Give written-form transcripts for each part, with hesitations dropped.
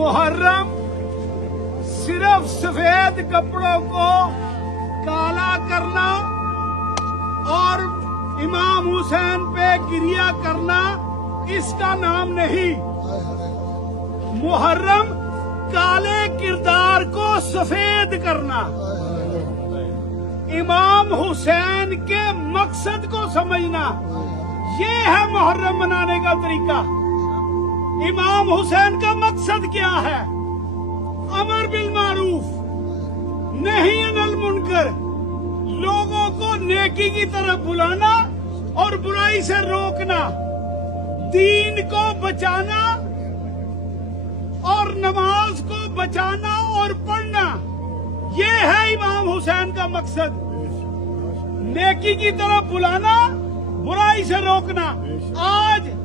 मुहर्रम सिर्फ सफेद कपड़ों को काला करना और इमाम हुसैन पे गिरिया करना इसका नाम नहीं। मुहर्रम काले किरदार को सफेद करना, इमाम हुसैन के मकसद को समझना, ये है मुहर्रम मनाने का तरीका। इमाम हुसैन का मकसद क्या है? अमर बिल मारूफ, नहीं अनिल मुनकर, लोगों को नेकी की तरफ बुलाना और बुराई से रोकना, दीन को बचाना और नमाज को बचाना और पढ़ना, ये है इमाम हुसैन का मकसद। नेकी की तरफ बुलाना, बुराई से रोकना। आज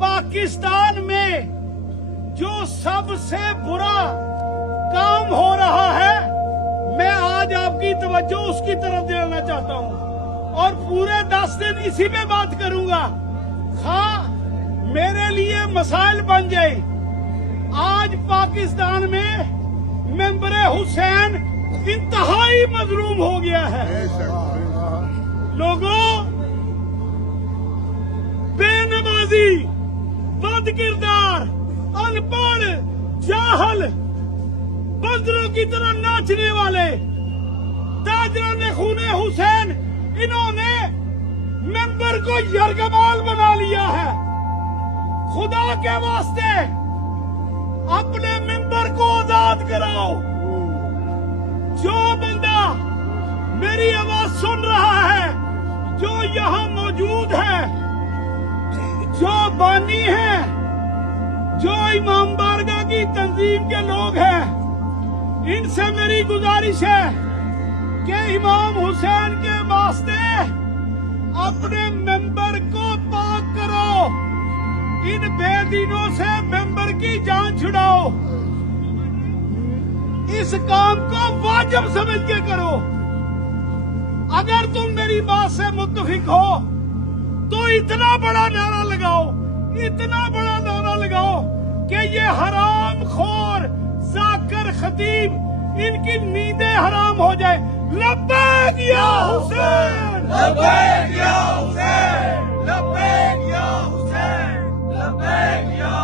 पाकिस्तान में जो सबसे बुरा काम हो रहा है, मैं आज आपकी तवज्जो उसकी तरफ देना चाहता हूं और पूरे 10 दिन इसी पे बात करूंगा। मेरे लिए मसाइल बन जाए। आज पाकिस्तान में मेंबर हुसैन इंतहाई मजलूम हो गया है। लोगों, बेनमाजी, बद किरदार, अनपढ़, जाहल, बंदरों की तरह नाचने वाले ताजरों ने खूने हुसैन, इन्होंने मेंबर को यरगमाल बना लिया है। खुदा के वास्ते अपने मेंबर को आजाद कराओ। जो बंदा मेरी आवाज सुन रहा है, जो यहाँ मौजूद है, जो बानी है, जो इमाम बारगाह की तंजीम के लोग हैं, इनसे मेरी गुजारिश है कि इमाम हुसैन के वास्ते अपने मेंबर को पाक करो। इन बेदीनों से मेंबर की जान छुड़ाओ। इस काम को वाजिब समझ के करो। अगर तुम मेरी बात से मुत्तफिक हो तो इतना बड़ा नारा लगाओ, इतना बड़ा नारा लगाओ कि ये हराम खोर जाकर खतीब, इनकी नींदें हराम हो जाए। लब्बैक या हुसैन, लब्बैक या हुसैन, लब्बैक या हुसैन, लब्बैक या